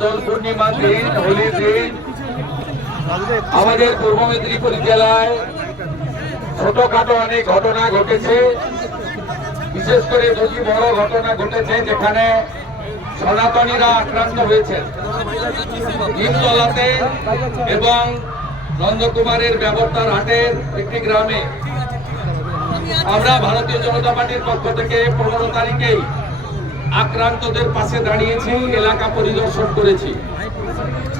দোল পূর্ণিমার দিন হোলির দিন আমাদের পূর্ব মেদিনীপুর জেলায় ছোটখাটো অনেক ঘটনা ঘটেছে। বিশেষ করে দুটি বড় ঘটনা ঘটেছে যেখানে সনাতনীরা আক্রান্ত হয়েছেন। নিমতলাতে এবং নন্দকুমারের ব্যবস্থার হাটের একটি গ্রামে। আমরা ভারতীয় জনতা পার্টির পক্ষ থেকে পনেরো তারিখেই আক্রান্তদের পাশে দাঁড়িয়েছি, এলাকা পরিদর্শন করেছি।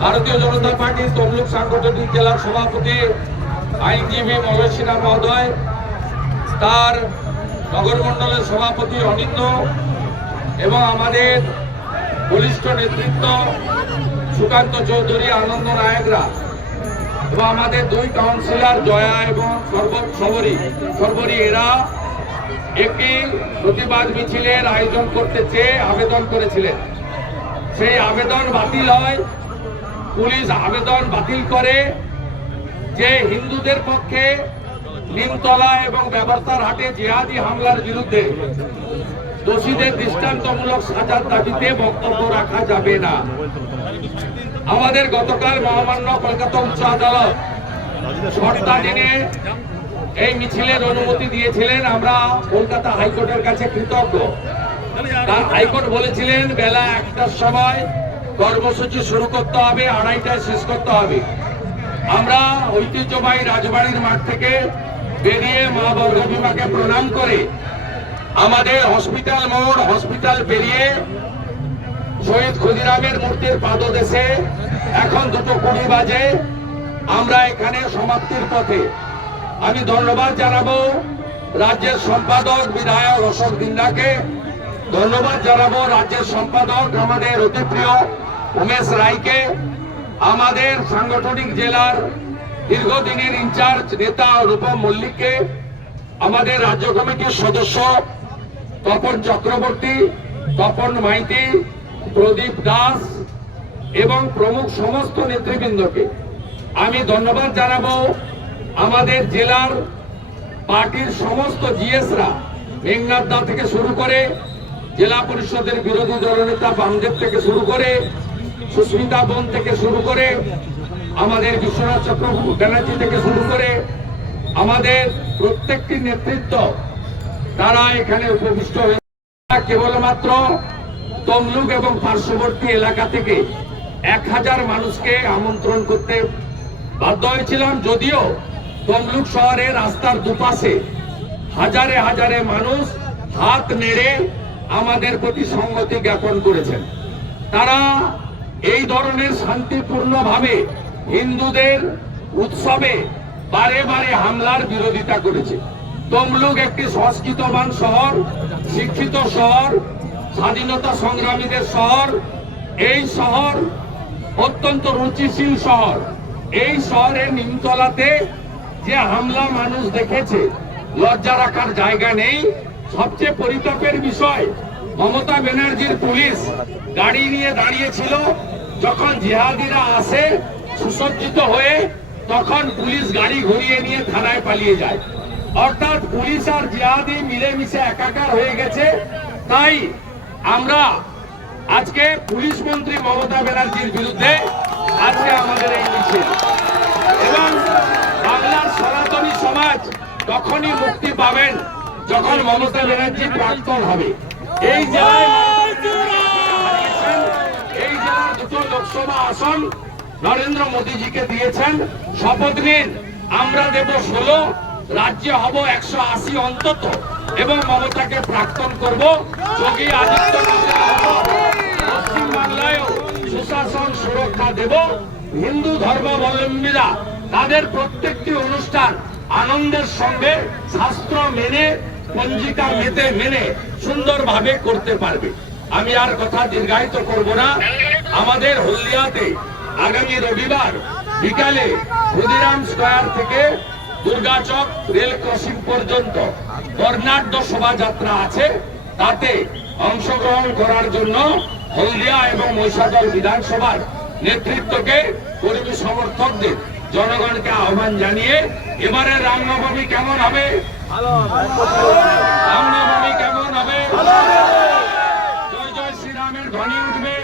ভারতীয় জনতা পার্টির তমলুক সাংগঠনিক জেলার সভাপতি আইনজীবী মলয় সিনহা মহোদয়, তার নগর মণ্ডলের সভাপতি অনিন্দ এবং আমাদের বলিষ্ঠ নেতৃত্ব সুকান্ত চৌধুরী, আনন্দ নায়করা এবং আমাদের দুই কাউন্সিলর জয়া এবং সর্ব, সবরী, সর্বরী এরা একটি প্রতিবাদ মিছিলের আয়োজন করতে চেয়ে আবেদন করেছিলেন। সেই আবেদন বাতিল হয়। পুলিশ আবেদন বাতিল করে যে হিন্দুদের পক্ষে নিমতলা এবং ব্যবস্থার হাটে জেহাদি হামলার বিরুদ্ধে দোষীদের দৃষ্টান্তমূলক সাজার দাবিতে বক্তব্য রাখা যাবে না। আমাদের গতকাল মহামান্য কলকাতা উচ্চ আদালত শর্তাধীনে এই মিছিলের অনুমতি দিয়েছিলেন আমরা কলকাতা হাইকোর্টের কাছে কৃতজ্ঞ। হাইকোর্ট বলেছিলেন, বেলা একটার সময় কর্মসূচি শুরু করতে হবে, আড়াইটায় শেষ করতে হবে। আমরা ঐতিহ্যবাহী রাজবাড়ির মাঠ থেকে বেরিয়ে মা বর্গভীমাকে প্রণাম করে আমাদের হসপিটাল মোড়, হসপিটাল পেরিয়ে শহীদ ক্ষুদিরামের মূর্তির পাদদেশে এখন দুটো কুড়ি বাজে। আমরা এখানে সমাপ্তির পথে আমি ধন্যবাদ জানাব রাজ্যের সম্পাদক বিধায়ক অশোক দিন্দাকে ধন্যবাদ জানাব রাজ্যের সম্পাদক আমাদের অতি প্রিয় উমেশ রায়কে। আমাদের সাংগঠনিক জেলার দীর্ঘদিনের ইনচার্জ নেতা রূপম মল্লিককে। আমাদের রাজ্য কমিটির সদস্য তপন চক্রবর্তী, তপন মাইতি, প্রদীপ দাস এবং প্রমুখ সমস্ত নেতৃবৃন্দকে। আমি ধন্যবাদ জানাব আমাদের জেলার পার্টির সমস্ত জিএসরা মেঘনাথ দা থেকে শুরু করে জেলা পরিষদের বিরোধী দলনেতা বামদেব থেকে শুরু করে সুস্মিতা বন থেকে শুরু করে আমাদের বিশ্বনাথ চক্রবর্তী ব্যানার্জি থেকে শুরু করে আমাদের প্রত্যেকটি নেতৃত্ব তারা এখানে উপবিষ্ট হয়ে কেবলমাত্র তমলুক এবং পার্শ্ববর্তী এলাকা থেকে এক হাজার মানুষকে আমন্ত্রণ করতে বাধ্য হয়েছিলাম। যদিও তমলুক শহরের রাস্তার দুপাশে হাজারে হাজারে মানুষ হাত নেড়ে আমাদের প্রতি সংগতি জ্ঞাপন করেছেন। তারা এই ধরনের শান্তিপূর্ণভাবে হিন্দুদের উৎসবে বারে বারে হামলার বিরোধিতা করেছে। তমলুক একটি সংস্কৃতবান শহর, শিক্ষিত শহর, স্বাধীনতা সংগ্রামীদের শহর। এই শহর অত্যন্ত রুচিশীল শহর। এই শহরের নিমতলাতে যে হামলা মানুষ দেখেছে, লজ্জা রাখার জায়গা নেই। সবচেয়ে পরিতাপের বিষয়, মমতা ব্যানার্জির পুলিশ গাড়ি নিয়ে দাঁড়িয়েছিল। যখন জিহাদিরা আসে, সুসজ্জিত হয়ে, তখন পুলিশ গাড়ি ঘুরিয়ে নিয়ে থানায় পালিয়ে যায়। অর্থাৎ পুলিশ আর জিহাদি মিলেমিশে একাকার হয়ে গেছে। তাই আমরা আজকে পুলিশ মন্ত্রী মমতা ব্যানার্জির বিরুদ্ধে আজকে আমাদের এই মিছিল। এবং বাংলার সনাতনী সমাজ তখনই মুক্তি পাবেন যখন মমতা ব্যানার্জি প্রাক্তন হবে। এই জেলায় মমতা ব্যানার্জি হারিয়েছেন। এই জেলার দুটো লোকসভা আসন নরেন্দ্র মোদীজিকে দিয়েছেন। শপথ নিন আমরা দেব ষোলো রাজ্যে হব একশো আশি অন্তত এবং মমতাকে প্রাক্তন করব। যোগী আদিত্যনাথ পশ্চিম বাংলায়ও সুশাসন সুরক্ষা দেব। হিন্দু ধর্মাবলম্বীরা তাদের প্রত্যেকটি অনুষ্ঠান আনন্দের সঙ্গে, শাস্ত্র মেনে, পঞ্জিকা মেতে মেনে সুন্দরভাবে করতে পারবে। আমি আর কথা দীর্ঘায়িত করব না। আমাদের হলদিয়াতে আগামী রবিবার বিকালে ক্ষুদিরাম স্কোয়ার থেকে দুর্গাচক রেল ক্রসিং পর্যন্ত বর্ণাঢ্য শোভাযাত্রা আছে। তাতে অংশগ্রহণ করার জন্য হলদিয়া এবং মহিষাদল বিধানসভার নেতৃত্বকে কর্মী সমর্থকদের জনগণকে আহ্বান জানিয়ে এবারে রামনবমী কেমন হবে? রামনবমী কেমন হবে? জয় জয় শ্রীরামের ধ্বনি উঠবে।